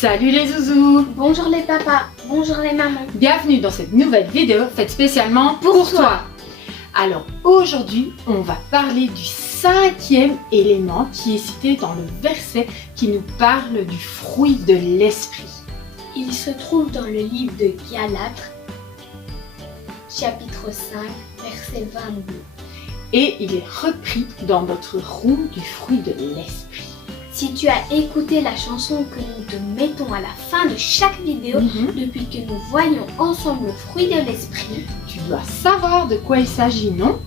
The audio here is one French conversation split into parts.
Salut les zouzous! Bonjour les papas, bonjour les mamans. Bienvenue dans cette nouvelle vidéo faite spécialement pour toi. Alors aujourd'hui, on va parler du cinquième élément qui est cité dans le verset qui nous parle du fruit de l'esprit. Il se trouve dans le livre de Galates, chapitre 5, verset 22. Et il est repris dans notre roue du fruit de l'esprit. Si tu as écouté la chanson que nous te mettons à la fin de chaque vidéo, depuis que nous voyons ensemble le fruit de l'esprit, tu dois savoir de quoi il s'agit, non?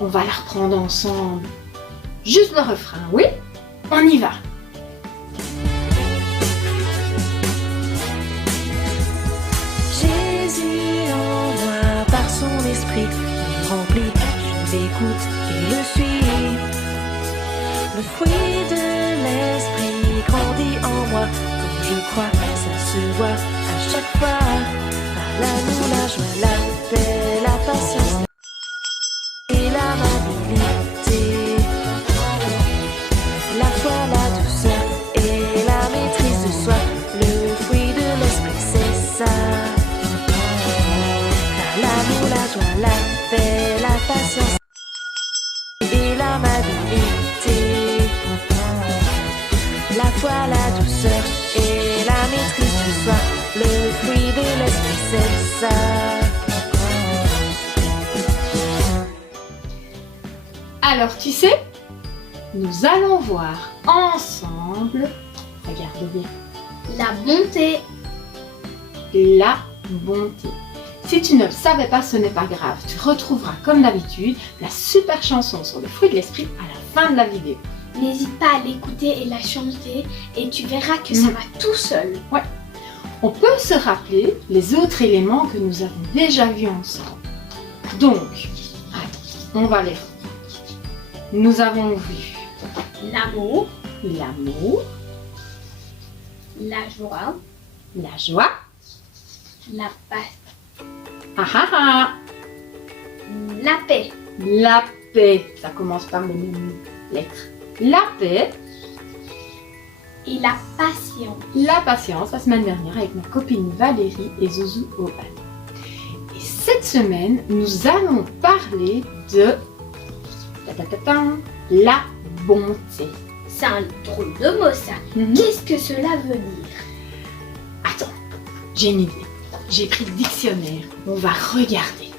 On va la reprendre ensemble. Juste le refrain, oui? On y va! Jésus envoie par son esprit, il remplit, je l'écoute et le suis. Le fruit de l'esprit grandit en moi, comme je crois, ça se voit à chaque fois. Par l'amour, la joie, la paix, la patience et l'amabilité, la foi, la douceur et la maîtrise de soi. Le fruit de l'esprit, c'est ça. Par l'amour, la joie, la paix, la patience et l'amabilité, la foi, la douceur et la maîtrise de soi. Le fruit de l'esprit, c'est ça. Alors tu sais, nous allons voir ensemble, regarde bien, la bonté. la bonté. Si tu ne le savais pas, ce n'est pas grave. Tu retrouveras comme d'habitude la super chanson sur le fruit de l'esprit à la fin de la vidéo. N'hésite pas à l'écouter et la chanter et tu verras que ça va tout seul. Ouais. On peut se rappeler les autres éléments que nous avons déjà vus ensemble. Donc, on va les voir. Nous avons vu L'amour, l'amour, la joie, la paix, la paix, la paix. Ça commence par les mêmes lettres. La paix, et la patience. la patience, la semaine dernière avec ma copine Valérie et Zouzou Oban. Et cette semaine, nous allons parler de la bonté. C'est un drôle de mot ça. Qu'est-ce que cela veut dire? Attends, j'ai une idée. J'ai pris le dictionnaire. On va regarder.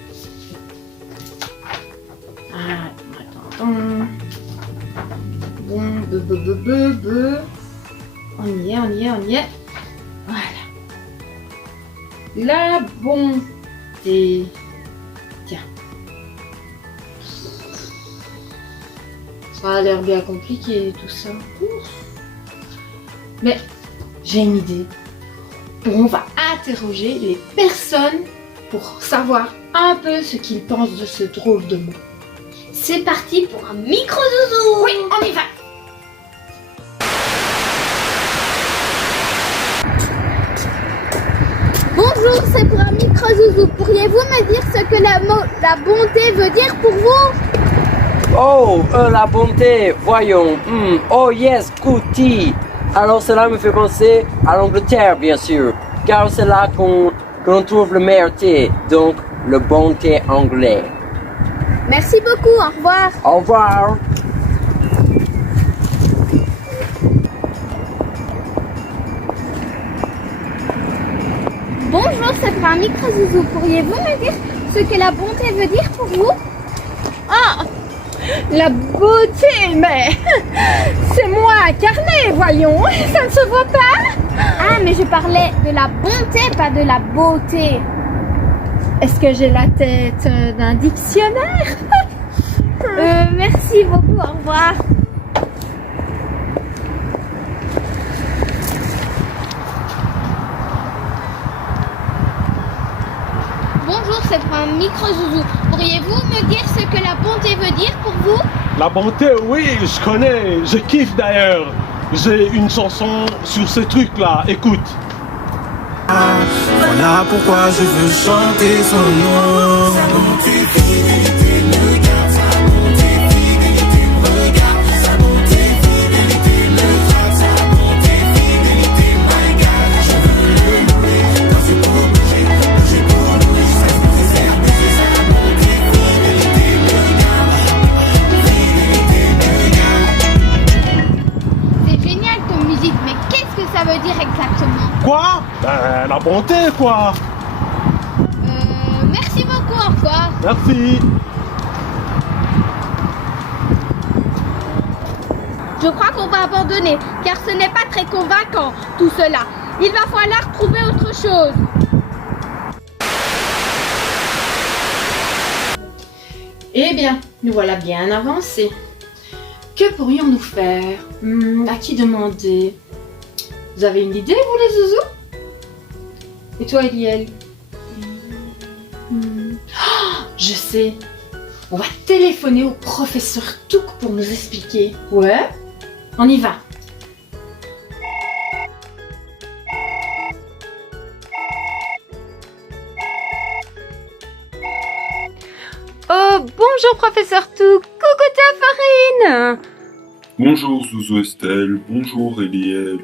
Attends. Bon, On y est. Voilà. La bonté. Tiens. Ça a l'air bien compliqué tout ça. Mais j'ai une idée. On va interroger les personnes pour savoir un peu ce qu'ils pensent de ce drôle de mot. C'est parti pour un micro-zouzou. Oui, on y va. Bonjour, c'est pour un micro-zouzou. Pourriez-vous me dire ce que la bonté veut dire pour vous? Oh, la bonté, voyons. Oh yes, goody. Alors cela me fait penser à l'Angleterre, bien sûr, car c'est là qu'on trouve le meilleur thé, donc le bon thé anglais. Merci beaucoup, au revoir. Au revoir. Bonjour, c'est pour un micro-zouzou. Pourriez-vous me dire ce que la bonté veut dire pour vous? Ah, la beauté, mais c'est moi incarné, voyons, ça ne se voit pas. Ah, mais je parlais de la bonté, pas de la beauté. Est-ce que j'ai la tête d'un dictionnaire? Merci beaucoup, au revoir. Bonjour, c'est pour un micro-zouzou. Pourriez-vous me dire ce que la bonté veut dire pour vous? La bonté, oui, je connais, je kiffe d'ailleurs. J'ai une chanson sur ce truc-là, écoute. Voilà pourquoi je veux chanter son nom. Sa bonté, fidélité me garde. Sa bonté, fidélité me regarde. Sa bonté, fidélité me garde. Sa bonté, fidélité veut dire exactement? Quoi? Ben, la bonté, quoi. Merci beaucoup, au revoir. Merci. Je crois qu'on va abandonner, car ce n'est pas très convaincant, tout cela. Il va falloir trouver autre chose. Eh bien, nous voilà bien avancés. Que pourrions-nous faire? À qui demander? Vous avez une idée, vous les zouzous? Et toi, Eliel? Oh, je sais. On va téléphoner au professeur Touk pour nous expliquer. Ouais? On y va. Oh, bonjour professeur Touk. Coucou ta farine. Bonjour Zouzou Estelle, bonjour Eliel.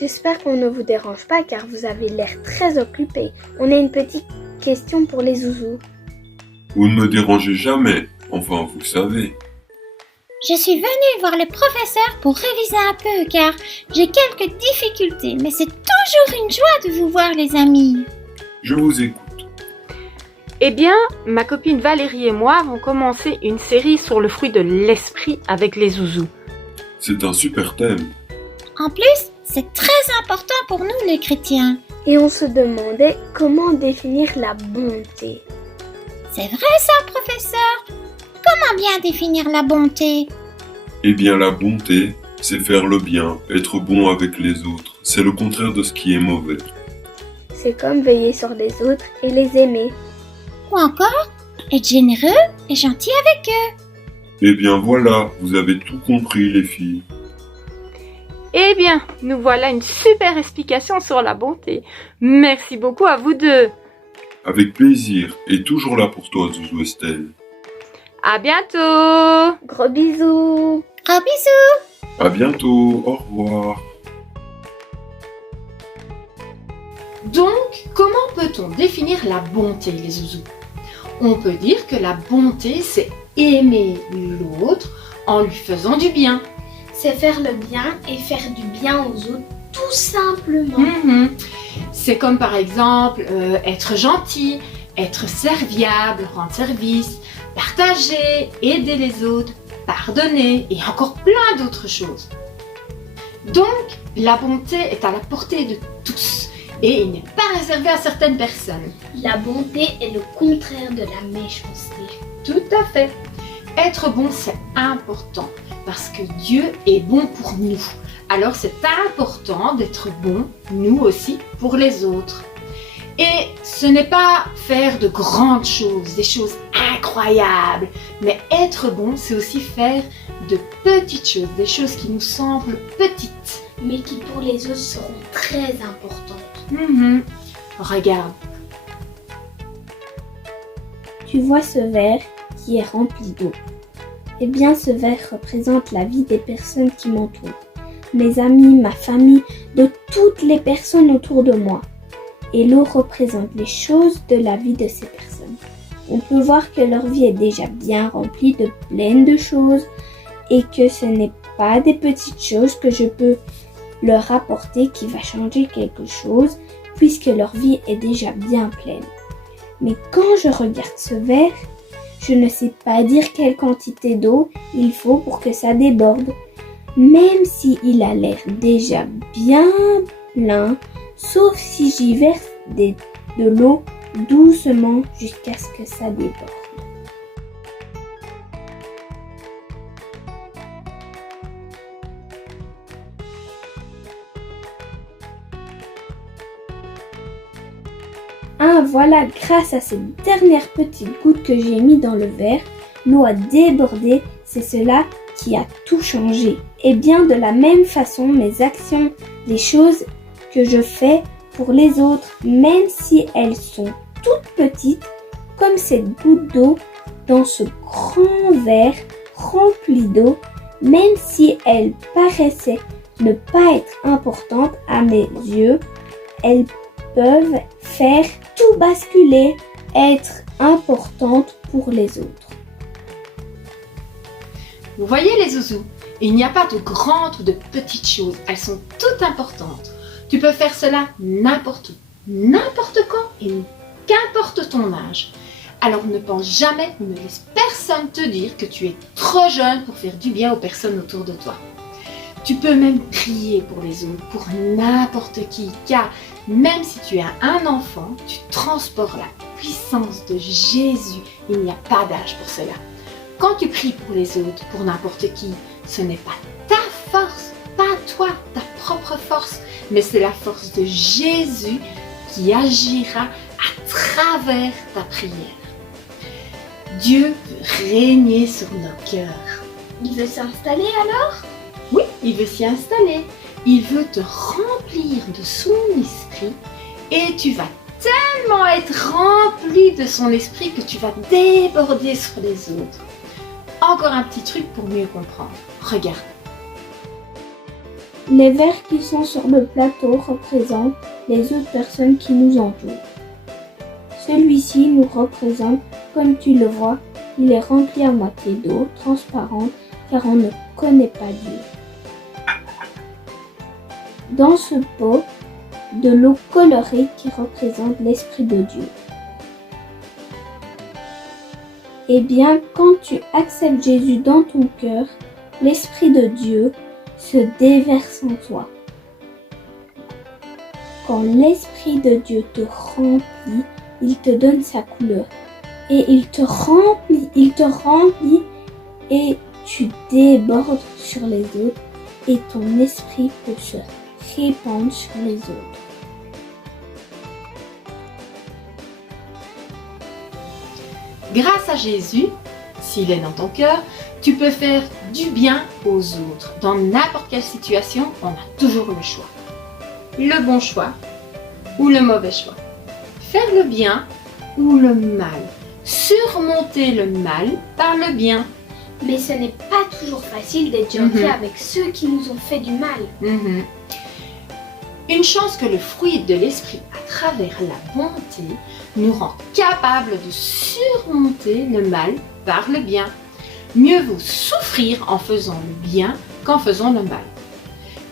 J'espère qu'on ne vous dérange pas car vous avez l'air très occupé. On a une petite question pour les zouzous. Vous ne me dérangez jamais, enfin vous savez. Je suis venue voir le professeur pour réviser un peu car j'ai quelques difficultés, mais c'est toujours une joie de vous voir les amis. Je vous écoute. Eh bien, ma copine Valérie et moi avons commencé une série sur le fruit de l'esprit avec les zouzous. C'est un super thème. En plus, c'est très important pour nous les chrétiens. Et on se demandait comment définir la bonté. C'est vrai ça, professeur? Comment bien définir la bonté? Eh bien la bonté, c'est faire le bien, être bon avec les autres. C'est le contraire de ce qui est mauvais. C'est comme veiller sur les autres et les aimer. Ou encore, être généreux et gentil avec eux. Eh bien voilà, vous avez tout compris les filles. Eh bien, nous voilà une super explication sur la bonté. Merci beaucoup à vous deux. Avec plaisir, et toujours là pour toi Zouzou Estelle. À bientôt. Gros bisous. Gros bisous. À bientôt, au revoir. Donc, comment peut-on définir la bonté, les zouzous? On peut dire que la bonté, c'est aimer l'autre en lui faisant du bien. C'est faire le bien et faire du bien aux autres, tout simplement. C'est comme par exemple être gentil, être serviable, rendre service, partager, aider les autres, pardonner et encore plein d'autres choses. Donc, la bonté est à la portée de tous et il n'est pas réservé à certaines personnes. La bonté est le contraire de la méchanceté. Tout à fait. Être bon, c'est important parce que Dieu est bon pour nous. Alors, c'est important d'être bon, nous aussi, pour les autres. Et ce n'est pas faire de grandes choses, des choses incroyables, mais être bon, c'est aussi faire de petites choses, des choses qui nous semblent petites, mais qui pour les autres seront très importantes. Regarde. Tu vois ce verre qui est rempli d'eau. Eh bien, ce verre représente la vie des personnes qui m'entourent. Mes amis, ma famille, de toutes les personnes autour de moi. Et l'eau représente les choses de la vie de ces personnes. On peut voir que leur vie est déjà bien remplie de plein de choses et que ce n'est pas des petites choses que je peux leur apporter qui va changer quelque chose puisque leur vie est déjà bien pleine. Mais quand je regarde ce verre, je ne sais pas dire quelle quantité d'eau il faut pour que ça déborde. Même s'il a l'air déjà bien plein, sauf si j'y verse de l'eau doucement jusqu'à ce que ça déborde. Voilà, grâce à cette dernière petite goutte que j'ai mis dans le verre, l'eau a débordé, c'est cela qui a tout changé. Et bien de la même façon, mes actions, les choses que je fais pour les autres, même si elles sont toutes petites, comme cette goutte d'eau dans ce grand verre rempli d'eau, même si elles paraissaient ne pas être importantes à mes yeux, elles peuvent faire tout basculer, être importantes pour les autres. Vous voyez les zouzous? Il n'y a pas de grandes ou de petites choses, elles sont toutes importantes. Tu peux faire cela n'importe où, n'importe quand et qu'importe ton âge. Alors ne pense jamais, ne laisse personne te dire que tu es trop jeune pour faire du bien aux personnes autour de toi. Tu peux même prier pour les autres, pour n'importe qui, car même si tu es un enfant, tu transportes la puissance de Jésus. Il n'y a pas d'âge pour cela. Quand tu pries pour les autres, pour n'importe qui, ce n'est pas ta force, pas toi, ta propre force, mais c'est la force de Jésus qui agira à travers ta prière. Dieu veut régner sur nos cœurs. Il veut s'installer alors? Oui, il veut s'y installer. Il veut te remplir de son esprit et tu vas tellement être rempli de son esprit que tu vas déborder sur les autres. Encore un petit truc pour mieux comprendre. Regarde. Les verres qui sont sur le plateau représentent les autres personnes qui nous entourent. Celui-ci nous représente, comme tu le vois, il est rempli à moitié d'eau transparente car on ne connaît pas Dieu. Dans ce pot, de l'eau colorée qui représente l'Esprit de Dieu. Eh bien, quand tu acceptes Jésus dans ton cœur, l'Esprit de Dieu se déverse en toi. Quand l'Esprit de Dieu te remplit, il te donne sa couleur. Et il te remplit et tu débordes sur les autres et ton esprit peut se répandre sur les autres. Grâce à Jésus, s'il est dans ton cœur, tu peux faire du bien aux autres. Dans n'importe quelle situation, on a toujours le choix. Le bon choix ou le mauvais choix. Faire le bien ou le mal. Surmonter le mal par le bien. Mais ce n'est pas toujours facile d'être gentil avec ceux qui nous ont fait du mal. Une chance que le fruit de l'esprit à travers la bonté nous rend capables de surmonter le mal par le bien. Mieux vaut souffrir en faisant le bien qu'en faisant le mal.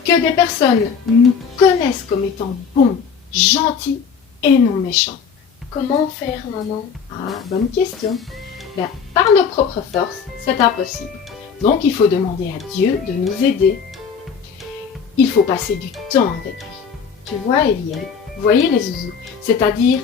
Que des personnes nous connaissent comme étant bons, gentils et non méchants. Comment faire, maman? Ah, bonne question. Par nos propres forces, c'est impossible. Donc il faut demander à Dieu de nous aider. Il faut passer du temps avec lui. Tu vois, Eliel, voyez les zouzous, c'est-à-dire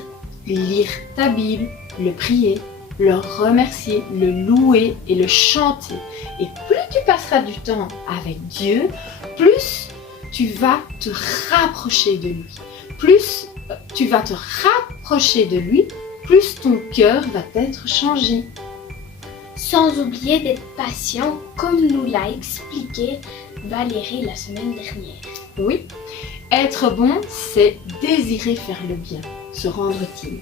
lire ta Bible, le prier, le remercier, le louer et le chanter. Et plus tu passeras du temps avec Dieu, plus tu vas te rapprocher de lui. Plus tu vas te rapprocher de lui, plus ton cœur va être changé. Sans oublier d'être patient, comme nous l'a expliqué Valérie la semaine dernière. Oui, être bon, c'est désirer faire le bien, se rendre utile.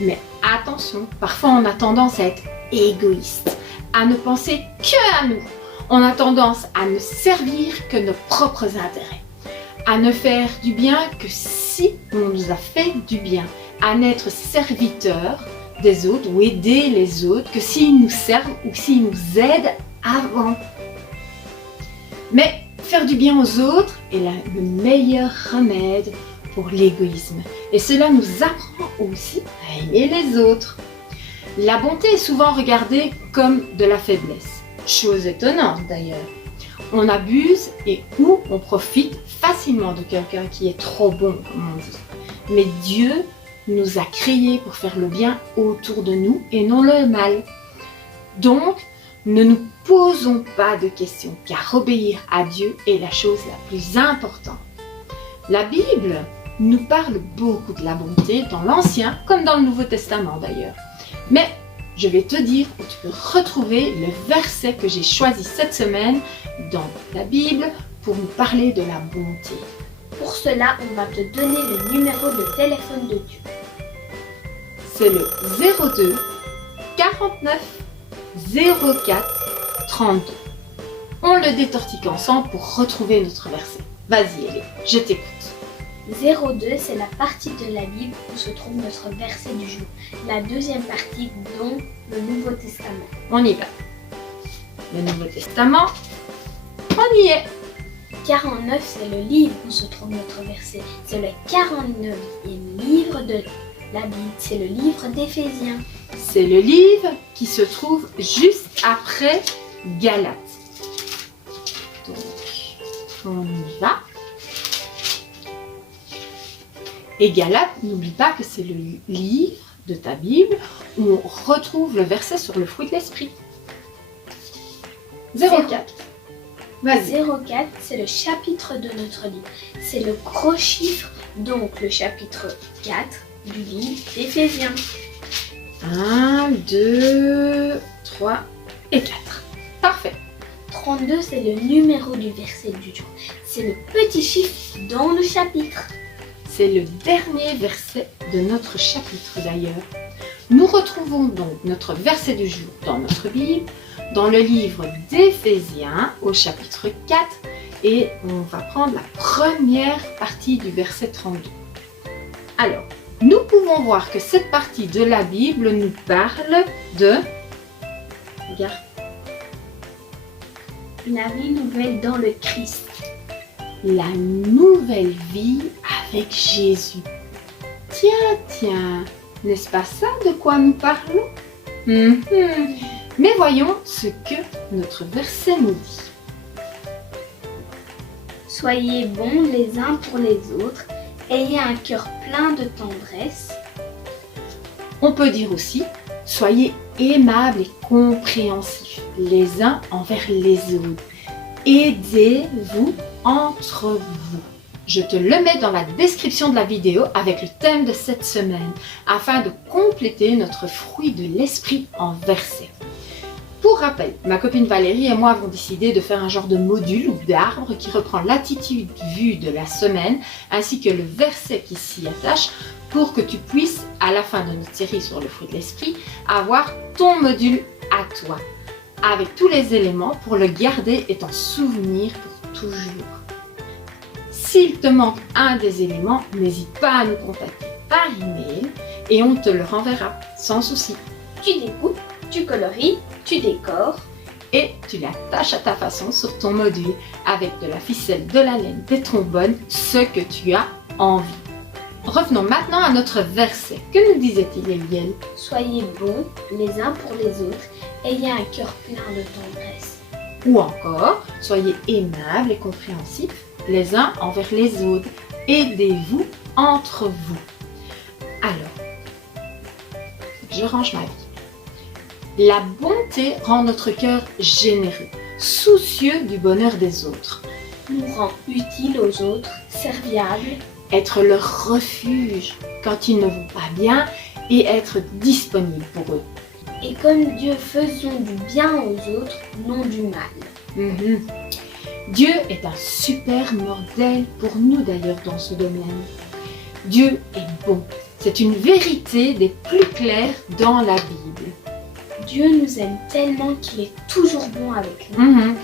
Mais attention, parfois on a tendance à être égoïste, à ne penser que à nous. On a tendance à ne servir que nos propres intérêts, à ne faire du bien que si on nous a fait du bien, à n'être serviteur des autres ou aider les autres que s'ils nous servent ou s'ils nous aident avant. Mais faire du bien aux autres est le meilleur remède pour l'égoïsme. Et cela nous apprend aussi à aimer les autres. La bonté est souvent regardée comme de la faiblesse. Chose étonnante d'ailleurs. On abuse et ou on profite facilement de quelqu'un qui est trop bon, comme on dit. Mais Dieu nous a créés pour faire le bien autour de nous et non le mal. Donc, ne nous posons pas de questions, car obéir à Dieu est la chose la plus importante. La Bible nous parle beaucoup de la bonté dans l'Ancien comme dans le Nouveau Testament d'ailleurs. Mais je vais te dire où tu peux retrouver le verset que j'ai choisi cette semaine dans la Bible pour nous parler de la bonté. Pour cela, on va te donner le numéro de téléphone de Dieu. C'est le 02 49 04 32. On le détortique ensemble pour retrouver notre verset. Vas-y, Ellie, je t'écoute. 02, c'est la partie de la Bible où se trouve notre verset du jour. La deuxième partie, dont le Nouveau Testament. On y va. Le Nouveau Testament, On y est. 49, c'est le livre où se trouve notre verset. C'est le 49e livre de la Bible. C'est le livre d'Éphésiens. C'est le livre qui se trouve juste après Galates. Donc, on y va. Et Galates, n'oublie pas que c'est le livre de ta Bible où on retrouve le verset sur le fruit de l'esprit. 04. Vas-y. 04, c'est le chapitre de notre livre. C'est le gros chiffre, donc le chapitre 4 du livre d'Éphésiens. 1, 2, 3 et 4. Parfait. 32, c'est le numéro du verset du jour. C'est le petit chiffre dans le chapitre. C'est le dernier verset de notre chapitre d'ailleurs. Nous retrouvons donc notre verset du jour dans notre Bible, dans le livre d'Éphésiens au chapitre 4 et on va prendre la première partie du verset 32. Alors, nous pouvons voir que cette partie de la Bible nous parle de... Regarde. La vie nouvelle dans le Christ. La nouvelle vie avec Jésus. Tiens, n'est-ce pas ça de quoi nous parlons? Mais voyons ce que notre verset nous dit. Soyez bons les uns pour les autres, ayez un cœur plein de tendresse. On peut dire aussi, soyez aimables et compréhensifs les uns envers les autres. Aidez-vous entre vous. Je te le mets dans la description de la vidéo avec le thème de cette semaine afin de compléter notre fruit de l'esprit en versets. Pour rappel, ma copine Valérie et moi avons décidé de faire un genre de module ou d'arbre qui reprend l'attitude vue de la semaine ainsi que le verset qui s'y attache pour que tu puisses, à la fin de notre série sur le fruit de l'esprit, avoir ton module à toi avec tous les éléments pour le garder et t'en souvenir pour toujours. S'il te manque un des éléments, n'hésite pas à nous contacter par email et on te le renverra sans souci. Tu découpes, tu colories, tu décores et tu l'attaches à ta façon sur ton module avec de la ficelle, de la laine, des trombones, ce que tu as envie. Revenons maintenant à notre verset. Que nous disait-il, Eliel? Soyez bons les uns pour les autres, ayez un cœur plein de tendresse. Ou encore, soyez aimables et compréhensifs les uns envers les autres. Aidez-vous entre vous. Alors, je range ma vie. La bonté rend notre cœur généreux, soucieux du bonheur des autres. Nous rend utiles aux autres, serviables. Être leur refuge quand ils ne vont pas bien et être disponible pour eux. Et comme Dieu, faisons du bien aux autres, non du mal. Dieu est un super modèle pour nous d'ailleurs dans ce domaine. Dieu est bon. C'est une vérité des plus claires dans la Bible. Dieu nous aime tellement qu'il est toujours bon avec nous.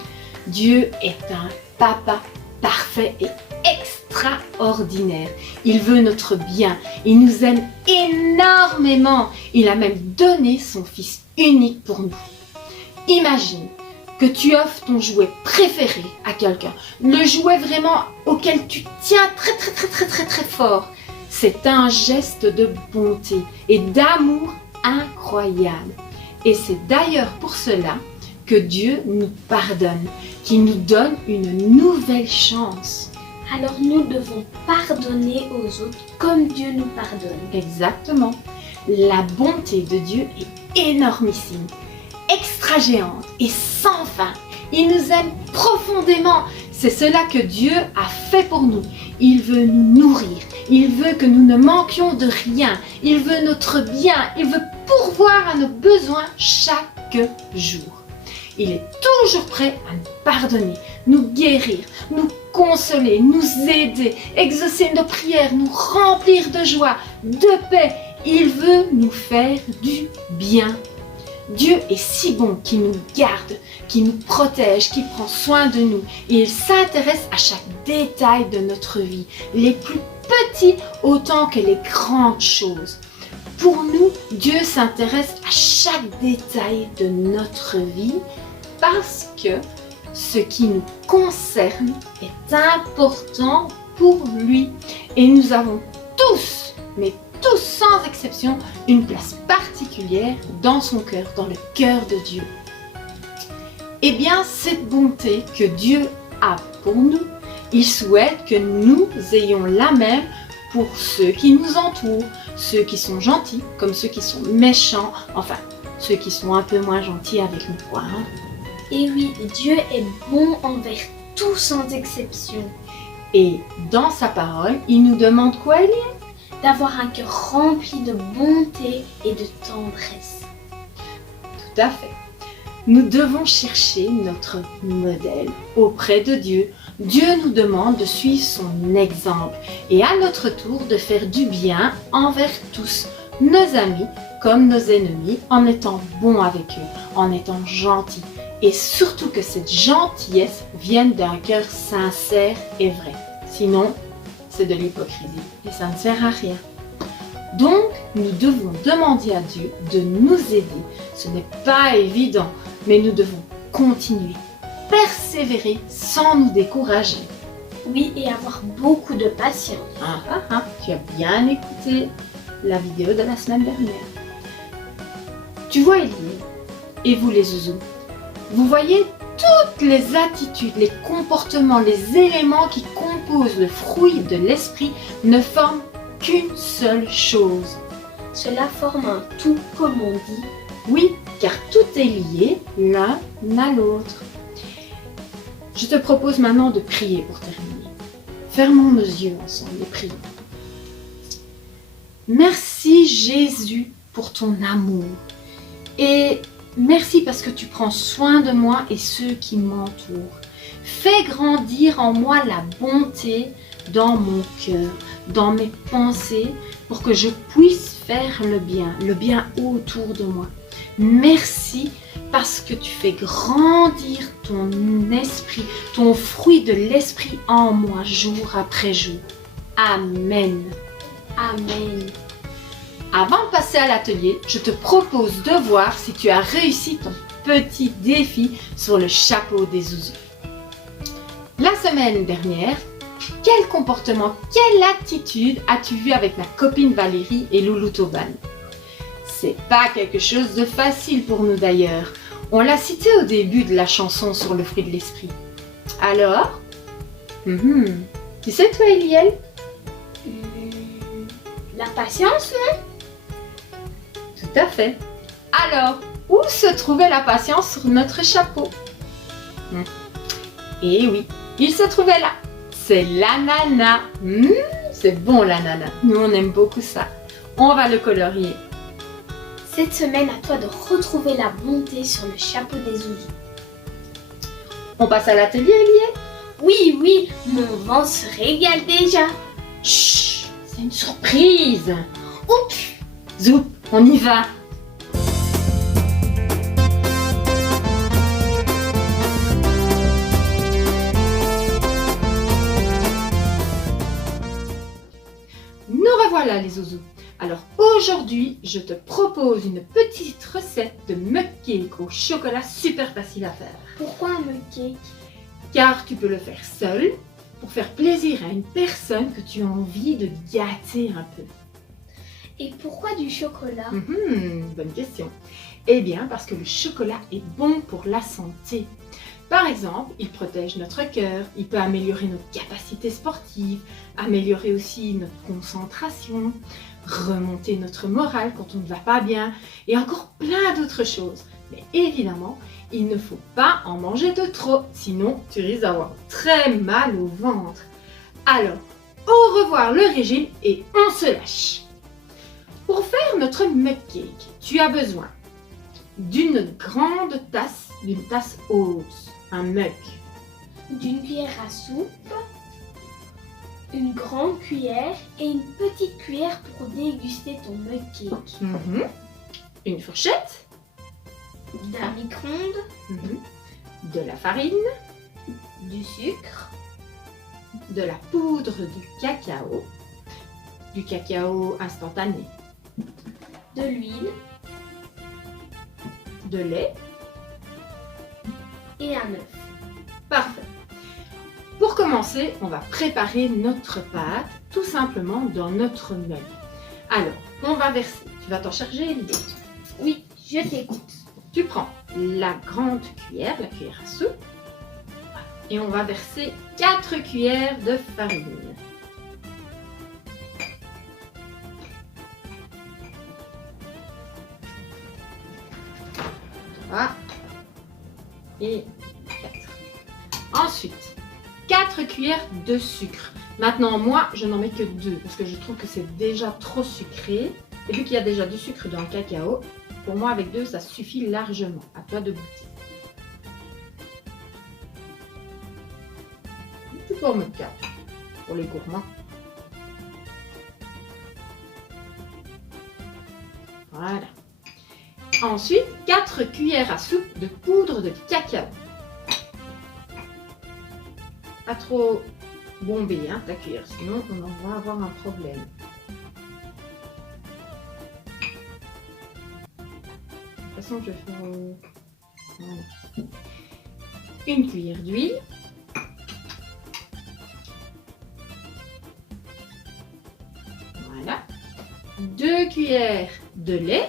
Dieu est un papa parfait et extraordinaire. Il veut notre bien. Il nous aime énormément. Il a même donné son fils unique pour nous. Imagine que tu offres ton jouet préféré à quelqu'un, le jouet vraiment auquel tu tiens très fort. C'est un geste de bonté et d'amour incroyable. Et c'est d'ailleurs pour cela que Dieu nous pardonne, qu'il nous donne une nouvelle chance. Alors nous devons pardonner aux autres comme Dieu nous pardonne. Exactement. La bonté de Dieu est énormissime, extra géante et sans fin. Il nous aime profondément. C'est cela que Dieu a fait pour nous. Il veut nous nourrir. Il veut que nous ne manquions de rien. Il veut notre bien. Il veut pourvoir à nos besoins chaque jour. Il est toujours prêt à nous pardonner, nous guérir, nous consoler, nous aider, exaucer nos prières, nous remplir de joie, de paix. Il veut nous faire du bien. Dieu est si bon qu'il nous garde, qu'il nous protège, qu'il prend soin de nous. Et il s'intéresse à chaque détail de notre vie, les plus petits autant que les grandes choses. Pour nous, Dieu s'intéresse à chaque détail de notre vie parce que ce qui nous concerne est important pour lui. Et nous avons tous, mais tous sans exception, une place particulière dans son cœur, dans le cœur de Dieu. Eh bien, cette bonté que Dieu a pour nous, il souhaite que nous ayons la même pour ceux qui nous entourent, ceux qui sont gentils comme ceux qui sont méchants, enfin, ceux qui sont un peu moins gentils avec nous, quoi. Hein? Et oui, Dieu est bon envers tous sans exception. Et dans sa parole, il nous demande quoi, Elie? D'avoir un cœur rempli de bonté et de tendresse. Tout à fait. Nous devons chercher notre modèle auprès de Dieu. Dieu nous demande de suivre son exemple et à notre tour de faire du bien envers tous, nos amis comme nos ennemis, en étant bons avec eux, en étant gentils. Et surtout que cette gentillesse vienne d'un cœur sincère et vrai. Sinon, c'est de l'hypocrisie et ça ne sert à rien. Donc, nous devons demander à Dieu de nous aider. Ce n'est pas évident, mais nous devons continuer, persévérer sans nous décourager. Oui, et avoir beaucoup de patience. Tu as bien écouté la vidéo de la semaine dernière. Tu vois, Elie, et vous les zouzous, vous voyez toutes les attitudes, les comportements, les éléments qui composent le fruit de l'esprit ne forment qu'une seule chose. Cela forme un tout, comme on dit. Oui, car tout est lié l'un à l'autre. Je te propose maintenant de prier pour terminer. Fermons nos yeux ensemble et prions. Merci Jésus pour ton amour. Et merci parce que tu prends soin de moi et ceux qui m'entourent. Fais grandir en moi la bonté dans mon cœur, dans mes pensées, pour que je puisse faire le bien autour de moi. Merci parce que tu fais grandir ton esprit, ton fruit de l'esprit en moi jour après jour. Amen. Amen. Avant de passer à l'atelier, je te propose de voir si tu as réussi ton petit défi sur le chapeau des zouzous. La semaine dernière, quel comportement, quelle attitude as-tu vu avec ma copine Valérie et Loulou Toban? C'est pas quelque chose de facile pour nous d'ailleurs. On l'a cité au début de la chanson sur le fruit de l'esprit. Alors, tu sais toi Eliel? La patience, non? Tout à fait. Alors, où se trouvait la patience sur notre chapeau? Eh oui, il se trouvait là. C'est l'ananas. C'est bon l'ananas. Nous, on aime beaucoup ça. On va le colorier. Cette semaine, à toi de retrouver la bonté sur le chapeau des zouzous. On passe à l'atelier, Eliel? Oui, mon vent se régale déjà. Chut, c'est une surprise. Oups, Zoup, on y va. Nous revoilà les zouzous. Alors aujourd'hui, je te propose une petite recette de mug cake au chocolat super facile à faire. Pourquoi un mug cake? Car tu peux le faire seul pour faire plaisir à une personne que tu as envie de gâter un peu. Et pourquoi du chocolat? Bonne question. Eh bien parce que le chocolat est bon pour la santé. Par exemple, il protège notre cœur, il peut améliorer nos capacités sportives, améliorer aussi notre concentration, remonter notre morale quand on ne va pas bien et encore plein d'autres choses. Mais évidemment, il ne faut pas en manger de trop, sinon tu risques d'avoir très mal au ventre. Alors, au revoir le régime et on se lâche. Pour faire notre mug cake, tu as besoin d'une grande tasse, d'une tasse haute, un mug, d'une cuillère à soupe, une grande cuillère et une petite cuillère pour déguster ton mug cake. Une fourchette, d'un micro-ondes, de la farine, du sucre, de la poudre du cacao instantané, de l'huile, de lait et un œuf. Parfait. Pour commencer, on va préparer notre pâte tout simplement dans notre moule. Alors, on va verser. Tu vas t'en charger, Elie? Oui, je t'écoute. Tu prends la grande cuillère, la cuillère à soupe, et on va verser 4 cuillères de farine. Voilà. Et 4. Ensuite, 4 cuillères de sucre. Maintenant, moi, je n'en mets que 2 parce que je trouve que c'est déjà trop sucré. Et vu qu'il y a déjà du sucre dans le cacao, pour moi, avec 2, ça suffit largement. À toi de goûter. Un petit peu de 4 pour les gourmands. Voilà. Ensuite, 4 cuillères à soupe de poudre de cacao. Pas trop bomber ta cuillère, sinon on va avoir un problème. De toute façon, je vais faire voilà. Une cuillère d'huile. Voilà. 2 cuillères de lait.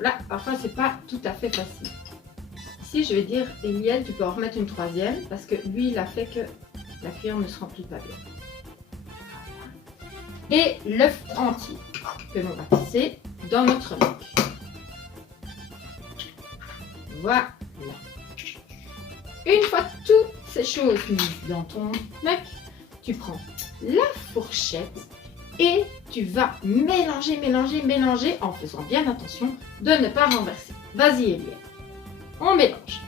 Là, parfois, c'est pas tout à fait facile. Ici, je vais dire, Eliel, tu peux en remettre une 3e parce que lui, il a fait que la cuillère ne se remplit pas bien. Voilà. Et l'œuf entier que l'on va passer dans notre moule. Voilà. Une fois toutes ces choses mises dans ton moule, tu prends la fourchette et tu vas mélanger, mélanger, mélanger en faisant bien attention de ne pas renverser. Vas-y, Eliel. On mélange.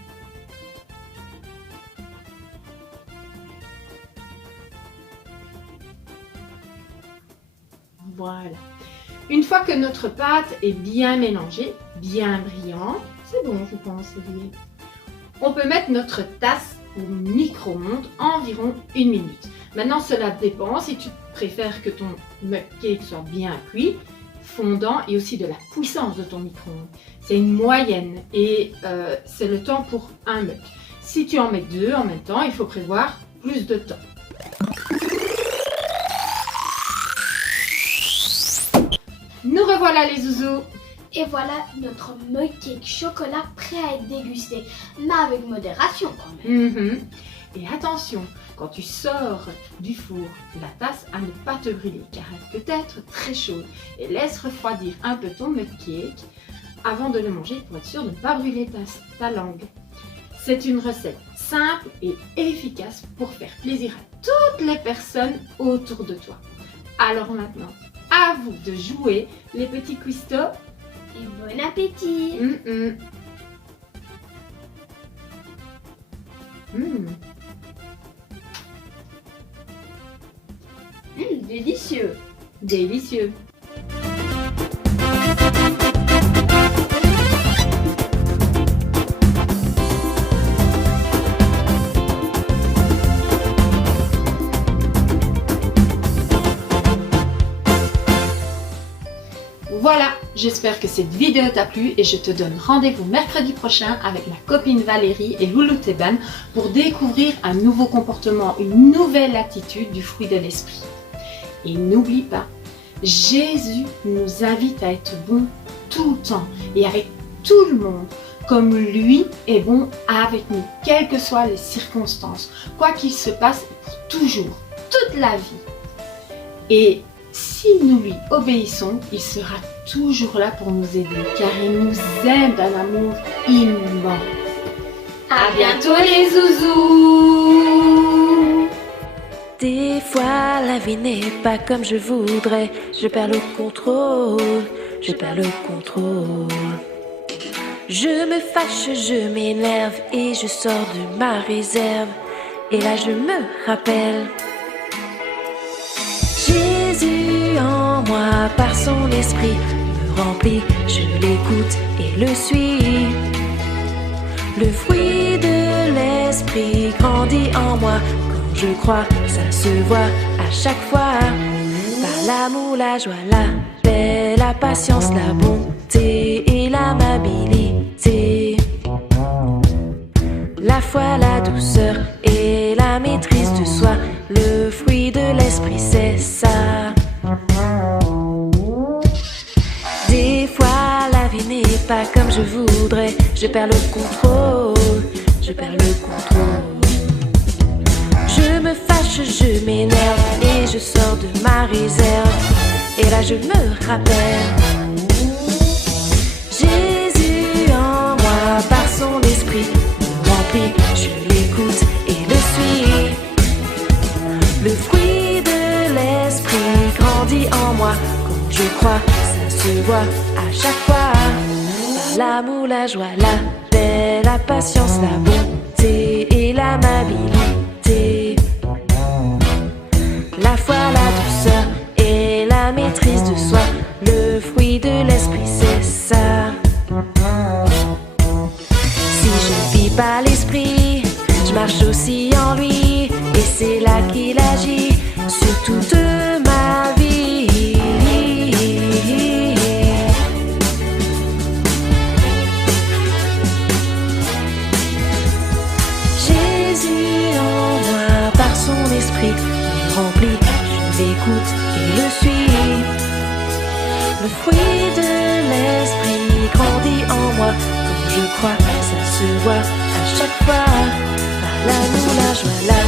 Voilà. Une fois que notre pâte est bien mélangée, bien brillante, c'est bon, je pense, Eliel. On peut mettre notre tasse au micro-ondes environ 1 minute. Maintenant, cela dépend si tu préfères que ton mug cake soit bien cuit, fondant et aussi de la puissance de ton micro-ondes. C'est une moyenne et c'est le temps pour un mug. Si tu en mets 2 en même temps, il faut prévoir plus de temps. Nous revoilà les zouzous. Et voilà notre mug cake chocolat prêt à être dégusté, mais avec modération quand même. Et attention, quand tu sors du four, la tasse à ne pas te brûler car elle peut être très chaude. Et laisse refroidir un peu ton mug cake avant de le manger pour être sûr de ne pas brûler ta langue. C'est une recette simple et efficace pour faire plaisir à toutes les personnes autour de toi. Alors maintenant, à vous de jouer les petits cuistots. Et bon appétit. Délicieux. Délicieux. Voilà, j'espère que cette vidéo t'a plu et je te donne rendez-vous mercredi prochain avec ma copine Valérie et Loulou Teban pour découvrir un nouveau comportement, une nouvelle attitude du fruit de l'esprit. Et n'oublie pas, Jésus nous invite à être bon tout le temps et avec tout le monde, comme lui est bon avec nous, quelles que soient les circonstances, quoi qu'il se passe pour toujours, toute la vie. Et si nous lui obéissons, il sera toujours là pour nous aider, car il nous aime d'un amour immense. À bientôt les zouzous! Des fois, la vie n'est pas comme je voudrais. Je perds le contrôle, je perds le contrôle. Je me fâche, je m'énerve et je sors de ma réserve. Et là, je me rappelle. Jésus en moi, par son esprit, me remplit, je l'écoute et le suis. Le fruit de l'esprit grandit en moi. Quand je crois, ça se voit à chaque fois. Par l'amour, la joie, la paix, la patience, la bonté et l'amabilité. foi, la douceur et la maîtrise de soi. Le fruit de l'esprit, c'est ça. Des fois, la vie n'est pas comme je voudrais. Je perds le contrôle, je perds le contrôle. Je me fâche, je m'énerve et je sors de ma réserve. Et là, je me rappelle Jésus en moi, par son esprit me remplit. Je l'écoute et le suis. Le fruit de l'esprit grandit en moi. Quand je crois, ça se voit à chaque fois. Par l'amour, la joie, la paix, la patience, la bonté et l'amabilité. La foi, la douceur et la maîtrise de soi. Le fruit de l'esprit, c'est ça. Si je vis par l'esprit, je marche aussi en lui. Et c'est là qu'il agit sur toute ma vie. Jésus en moi, par son esprit me remplit. Je l'écoute et le suis. Le fruit de l'esprit grandit en moi. Quand je crois, ça se voit à chaque fois. Par l'amour, la joie, la